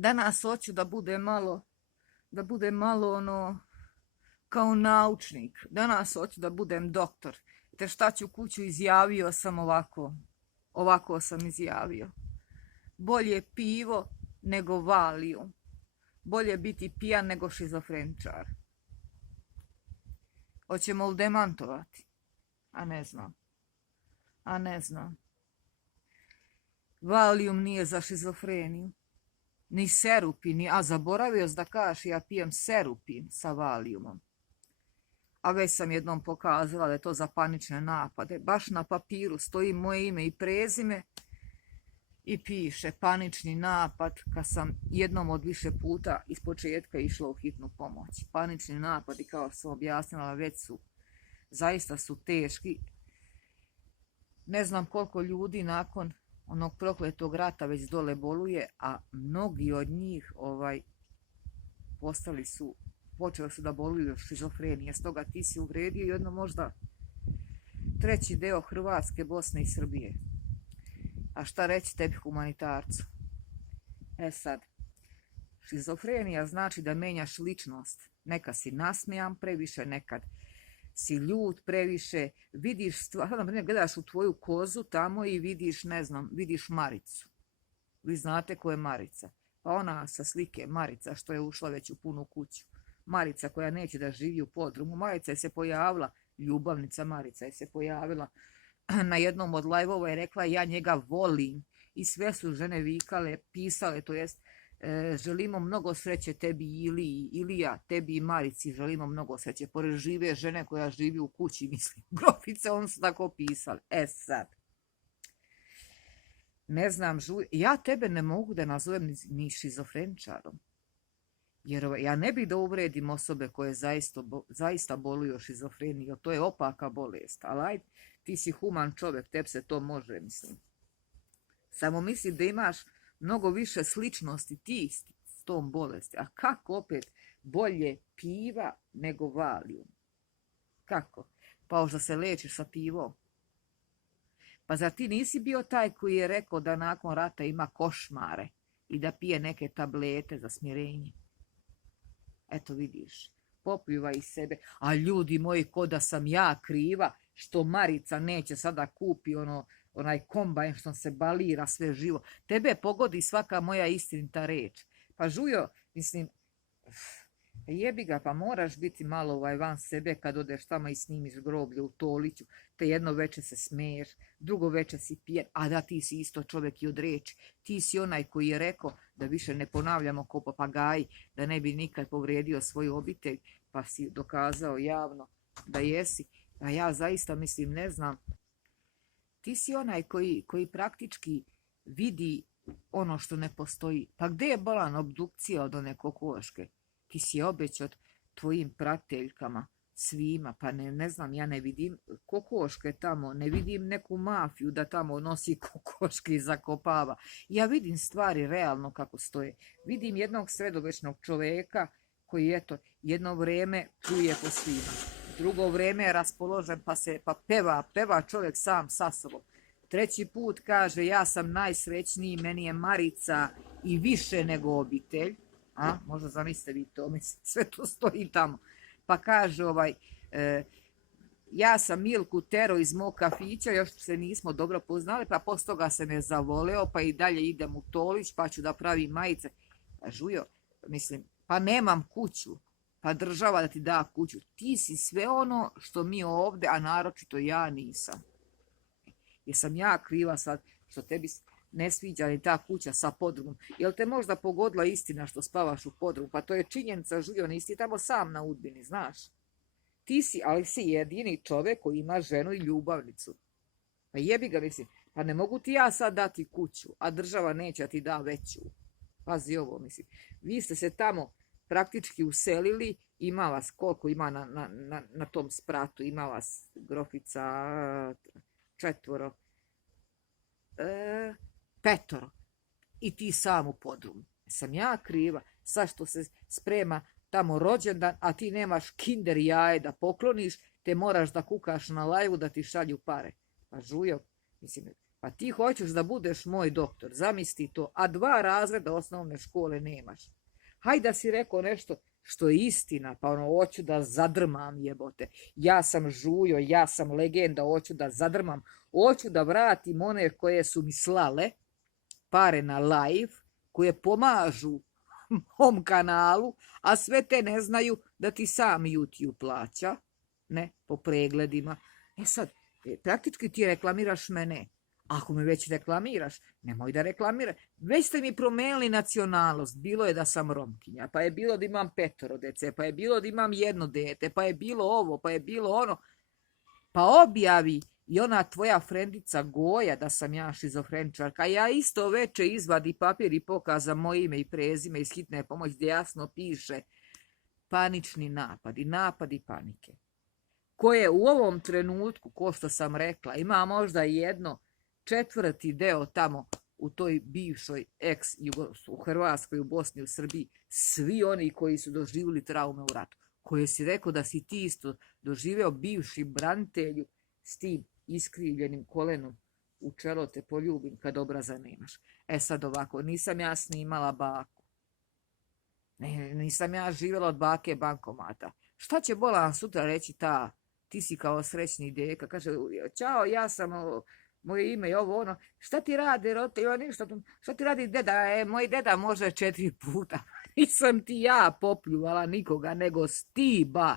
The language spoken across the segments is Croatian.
Danas hoću da budem malo ono, kao naučnik. Danas hoću da budem doktor. Te šta ću kuću, izjavio sam ovako. Ovako sam izjavio. Bolje pivo nego Valium. Bolje biti pijan nego šizofrenčar. Hoćemo li demantovati? A ne znam. Valium nije za šizofreniju. Ni serupin, a zaboravio da kažeš, ja pijem serupin sa Valiumom. A već sam jednom pokazala da je to za panične napade. Baš na papiru stoji moje ime i prezime i piše panični napad, kad sam jednom od više puta iz početka išla u hitnu pomoć. Panični napadi, kao što sam objasnila, zaista su teški. Ne znam koliko ljudi nakon onog prokletog rata već dole boluje, a mnogi od njih počeli su da boluju od šizofrenije. Stoga ti si uvredio jedno možda treći deo Hrvatske, Bosne i Srbije. A šta reći tebi, humanitarcu? Sad, šizofrenija znači da menjaš ličnost. Nekad si nasmijan previše, nekad si ljut previše, vidiš stvar, na primjer gledaš u tvoju kozu tamo i vidiš Maricu. Vi znate ko je Marica? Pa ona sa slike Marica što je ušla već u punu kuću. Marica koja neće da živi u podrumu. Marica je se pojavila, ljubavnica Marica je se pojavila na jednom od live-ova i rekla ja njega volim. I sve su žene vikale, pisale, to jest želimo mnogo sreće tebi Ilija, tebi i Marici želimo mnogo sreće. Pored žive žene koja živi u kući, mislim, grofice, oni su tako pisali. Sad. Ne znam, ja tebe ne mogu da nazovem ni šizofrenčarom. Jer ja ne bih da uvredim osobe koje zaista boluju od šizofrenije. To je opaka bolest. Ali ajde, ti si human čovjek, tebi se to može, mislim. Samo mislim da imaš mnogo više sličnosti ti s tom bolesti. A kako opet bolje piva nego Valium? Kako? Pa možda se lečiš sa pivom. Pa zar ti nisi bio taj koji je rekao da nakon rata ima košmare i da pije neke tablete za smirenje? Eto vidiš, popljuva iz sebe. A ljudi moji, ko da sam ja kriva što Marica neće sada kupi onaj kombajn što se balira sve živo. Tebe pogodi svaka moja istinita reč. Pa Žujo, mislim, jebi ga, pa moraš biti malo van sebe kad odeš tamo i snimiš groblje u Toliću. Te jedno veče se smeješ, drugo veče si pijen, a da ti si isto čovjek i od reči. Ti si onaj koji je rekao da više ne ponavljamo ko papagaji, da ne bi nikad povrijedio svoju obitelj, pa si dokazao javno da jesi. A ja zaista mislim, ne znam, ti si onaj koji praktički vidi ono što ne postoji. Pa gdje je bolan obdukcija od one kokoške? Ti si obećao tvojim prateljkama, svima, pa ne znam, ja ne vidim kokoške tamo, ne vidim neku mafiju da tamo nosi kokoške i zakopava. Ja vidim stvari realno kako stoje. Vidim jednog sredovečnog čovjeka koji, eto, jedno vrijeme pluje po svima. Drugo vrijeme je raspoložen pa peva čovjek sam sa sobom. Treći put kaže ja sam najsrećniji, meni je Marica i više nego obitelj. Možda zamislite vi to, mislim, sve to stoji tamo. Pa kaže ja sam Milku tero iz mog kafića, još se nismo dobro poznali, pa poslije toga se me zavoleo, pa i dalje idem u Tolić, pa ću da pravim majice. Pa Žujo, mislim, pa nemam kuću, pa država da ti da kuću. Ti si sve ono što mi ovdje, a naročito ja nisam. Jesam ja kriva sad što tebi ne sviđa ni ta kuća sa podrumom? Jel te možda pogodila istina što spavaš u podrumu? Pa to je činjenica, Žuljo, nisi tamo sam na udbini, znaš. Ti si, ali si jedini čovjek koji ima ženu i ljubavnicu. Pa jebi ga, mislim, pa ne mogu ti ja sad dati kuću, a država neće ti da veću. Pazi ovo, mislim. Vi ste se tamo praktički uselili, ima vas, koliko ima na tom spratu, ima vas grofica 4, 5 i ti sam u podrumu. Sam ja kriva, sad što se sprema tamo rođendan, a ti nemaš kinder jaje da pokloniš, te moraš da kukaš na lajvu da ti šalju pare. Pa Žujo, mislim, Pa ti hoćeš da budeš moj doktor, zamisli to, a 2 razreda osnovne škole nemaš. Hajde da si rekao nešto što je istina, pa ono, hoću da zadrmam jebote. Ja sam Žujo, ja sam legenda, hoću da zadrmam. Hoću da vratim one koje su mi slale pare na live, koje pomažu mom kanalu, a sve te ne znaju da ti sam YouTube plaća, ne, po pregledima. Sad, praktički ti reklamiraš mene. Ako me već reklamiraš, nemoj da reklamiraš. Već ste mi promenili nacionalnost. Bilo je da sam Romkinja, pa je bilo da imam 5 dece, pa je bilo da imam 1 dete, pa je bilo ovo, pa je bilo ono. Pa objavi i ona tvoja frendica Goja da sam ja šizofreničarka. Ja isto veče izvadi papir i pokaza moje ime i prezime iz hitne pomoći gdje jasno piše panični napadi, napadi panike. Koje u ovom trenutku, ko što sam rekla, ima možda 1/4 deo tamo u toj bivšoj u Hrvatskoj, u Bosni, u Srbiji, svi oni koji su doživjeli traume u ratu, koje si rekao da si ti isto doživeo bivši branitelju s tim iskrivljenim kolenom u čelo te poljubim kad obraza nemaš. Sad ovako, nisam ja snimala baku. Nisam ja živjela od bake bankomata. Šta će Bolan sutra reći ti si kao srećni deka, kaže, ćao, ja sam, moje ime je ovo ono, šta ti radi, rote, šta ti radi deda, moj deda može 4 puta, nisam ti ja popljuvala nikoga, nego Stiba,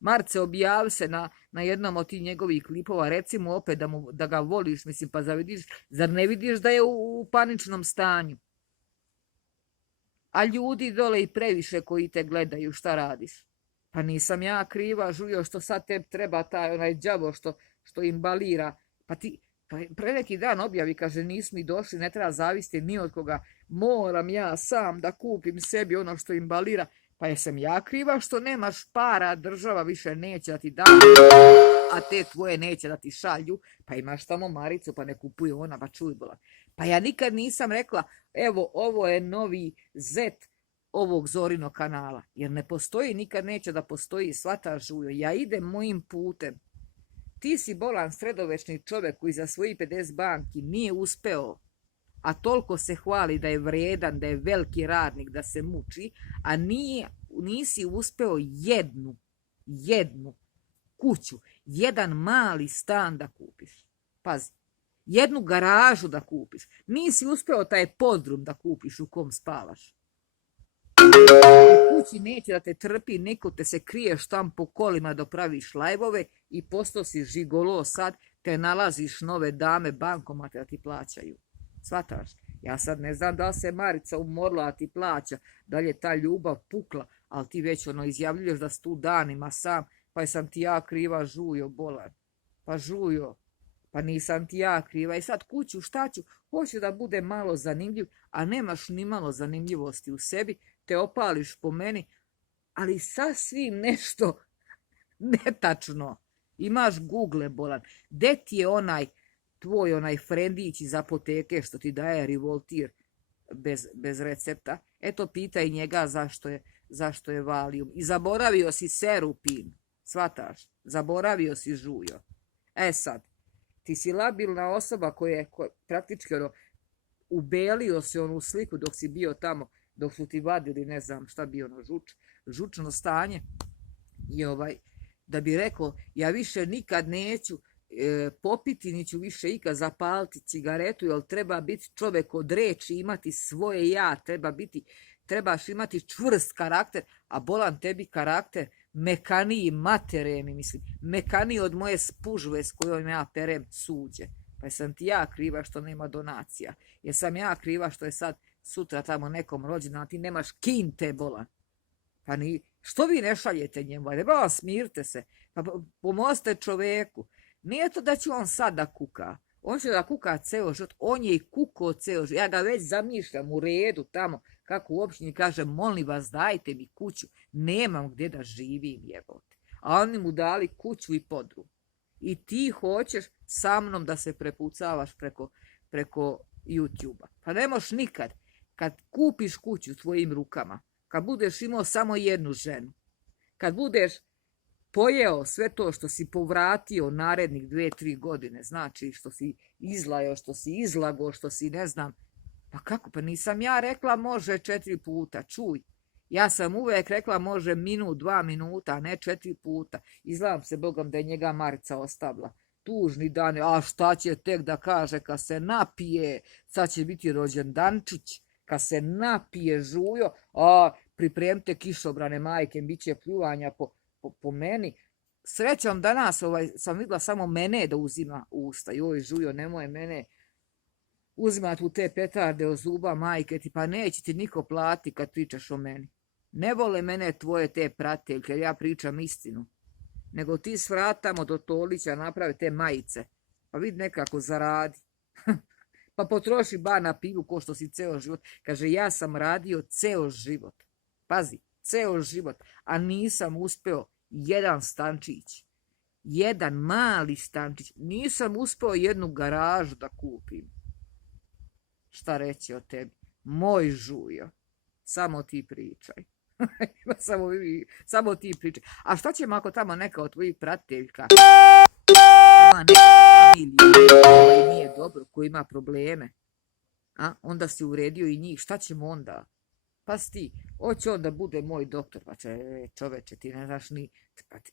Marce, objavi se na jednom od tih njegovih klipova, reci mu opet da ga voliš, mislim, pa zar ne vidiš da je u paničnom stanju? A ljudi dole i previše koji te gledaju, šta radiš? Pa nisam ja kriva, Žujo, što sad tebi treba onaj đavo što im balira. Pa pre neki dan objavi, kaže, nisu mi došli, ne treba zavisiti ni od koga. Moram ja sam da kupim sebi ono što im balira. Pa jesam ja kriva što nemaš para, država više neće da ti da, a te tvoje neće da ti šalju. Pa imaš tamo Maricu, pa ne kupuje ona, pa čuj bola. Pa ja nikad nisam rekla, evo, ovo je novi zet ovog Zorinog kanala, jer ne postoji, nikad neće da postoji, shvataš, Žujo, ja idem mojim putem. Ti si bolan sredovečni čovjek koji za svojih 50 banki nije uspeo, a toliko se hvali da je vredan, da je veliki radnik, da se muči, a nisi uspeo jednu kuću, jedan mali stan da kupiš. Pazi, jednu garažu da kupiš. Nisi uspeo taj podrum da kupiš u kom spavaš. U kući neće da te trpi, neko te se kriješ tam po kolima da praviš lajvove i postao si žigolo sad, te nalaziš nove dame bankomate da ti plaćaju. Shvataš? Ja sad ne znam da li se Marica umorila da ti plaća, da li je ta ljubav pukla, ali ti već izjavljuješ da si tu danima sam, pa sam ti ja kriva, Žujo, bolan. Pa Žujo, pa nisam ti ja kriva. I sad kuću, šta ću? Hoću da bude malo zanimljiv, a nemaš ni malo zanimljivosti u sebi, te opališ po meni, ali sasvim nešto netačno. Imaš Google, bolan. Gde ti je onaj frendić iz apoteke što ti daje Rivoltir bez recepta? Eto, pitaj njega zašto je Valium. I zaboravio si Serupin. Shvataš? Zaboravio si, Žujo. Sad, ti si labilna osoba koja je praktički ubelio se onu sliku dok si bio tamo, dok su ti vadili, ne znam šta bi žučno stanje. I da bi rekao, ja više nikad neću popiti, niću više ikad zapaliti cigaretu, jer treba biti čovjek od reči, imati svoje ja, trebaš imati čvrst karakter, a bolan tebi karakter mekaniji materiemi, mislim, mekaniji od moje spužve s kojom ja perem suđe. Pa sam ti ja kriva što nema donacija, jer sam ja kriva što je sad sutra tamo nekom rođendan, a ti nemaš kinte, bolan. Pa što vi ne šaljete njemu? Ba, smirte se, pa pomozite čoveku. Nije to da će on sad da kuka. On će da kuka ceo život. On je i kukao ceo život. Ja ga već zamišljam u redu tamo, kako u opštini kaže, molim vas, dajte mi kuću. Nemam gdje da živim, jebote. A oni mu dali kuću i podrum. I ti hoćeš sa mnom da se prepucavaš preko YouTube-a. Pa ne moš nikad. Kad kupiš kuću svojim rukama, kad budeš imao samo jednu ženu, kad budeš pojeo sve to što si povratio narednih 2-3 godine, znači što si izlajao, što si izlago, što si ne znam, pa kako, pa nisam ja rekla može 4 puta, čuj. Ja sam uvek rekla može minut, 2 minuta, a ne 4 puta. Izgledam se Bogom da je njega Marica ostavila. Tužni dan, a šta će tek da kaže kad se napije, sad će biti rođendančić, kad se napije Žujo, a pripremite kišobrane majke, bit će pljuvanja po meni. Srećom danas sam vidjela samo mene da uzima usta. Joj Žujo, nemoj mene uzimati u te petarde o zuba majke ti, pa neće ti niko plati kad pričaš o meni. Ne vole mene tvoje te prateljke, jer ja pričam istinu. Nego ti s vratamo do Tolića napravi te majice. Pa vid nekako zaradi. Pa potroši bar na pivu ko što si ceo život. Kaže, ja sam radio ceo život. Pazi, ceo život. A nisam uspeo jedan stančić. Jedan mali stančić. Nisam uspeo jednu garažu da kupim. Šta reći o tebi? Moj Žujo. Samo ti pričaj. samo ti pričaj. A šta ćemo ako tamo neka od tvojih prateljka ima neka familija koja nije dobro, koja ima probleme? A? Onda si uredio i njih. Šta ćemo onda? Pa ti, hoće on da bude moj doktor. Pa čoveče, ti ne znaš ni,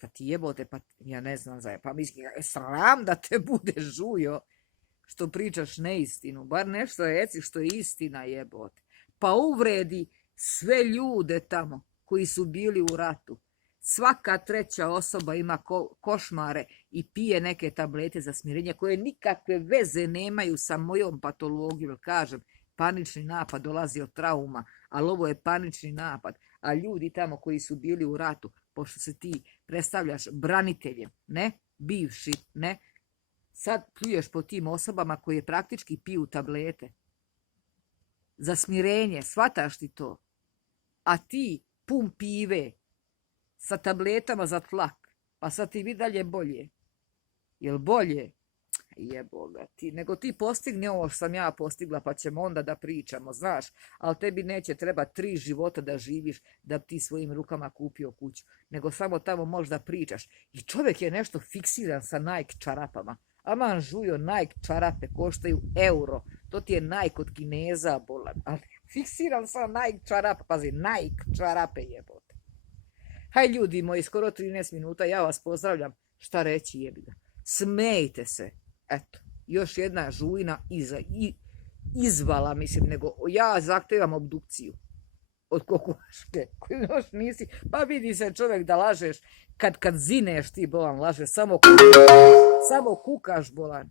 pa ti jebote, pa ja ne znam za je. Pa mislim, sram da te bude Žujo što pričaš neistinu. Bar nešto reci što je istina, jebote. Pa uvredi sve ljude tamo koji su bili u ratu. Svaka treća osoba ima košmare i pije neke tablete za smirenje koje nikakve veze nemaju sa mojom patologijom. Kažem, panični napad dolazi od trauma, ali ovo je panični napad. A ljudi tamo koji su bili u ratu, pošto se ti predstavljaš braniteljem, ne, bivši, ne, sad pljuješ po tim osobama koje praktički piju tablete za smirenje, shvataš ti to? A ti pun pive sa tabletama za tlak, pa sad ti vi dalje bolje. Jel bolje? Jeboga ti, nego ti postigni ovo što sam ja postigla, pa ćemo onda da pričamo, znaš, ali tebi neće treba 3 života da živiš da bi ti svojim rukama kupio kuću, nego samo tamo možda pričaš. I čovjek je nešto fiksiran sa Nike čarapama. Aman Žujo, Nike čarape koštaju euro, to ti je Nike od Kineza bolan, ali fiksiran sa Nike čarapa, pazi, Nike čarape jebote. Haj ljudi moji, skoro 13 minuta, ja vas pozdravljam, šta reći jebiga. Smejte se, eto, još jedna Žujina izvala, mislim, nego ja zahtevam obdukciju od kokoške, koju još nisi, pa vidi se čovjek da lažeš, kad zineš ti bolan, lažeš, samo kukaš bolan.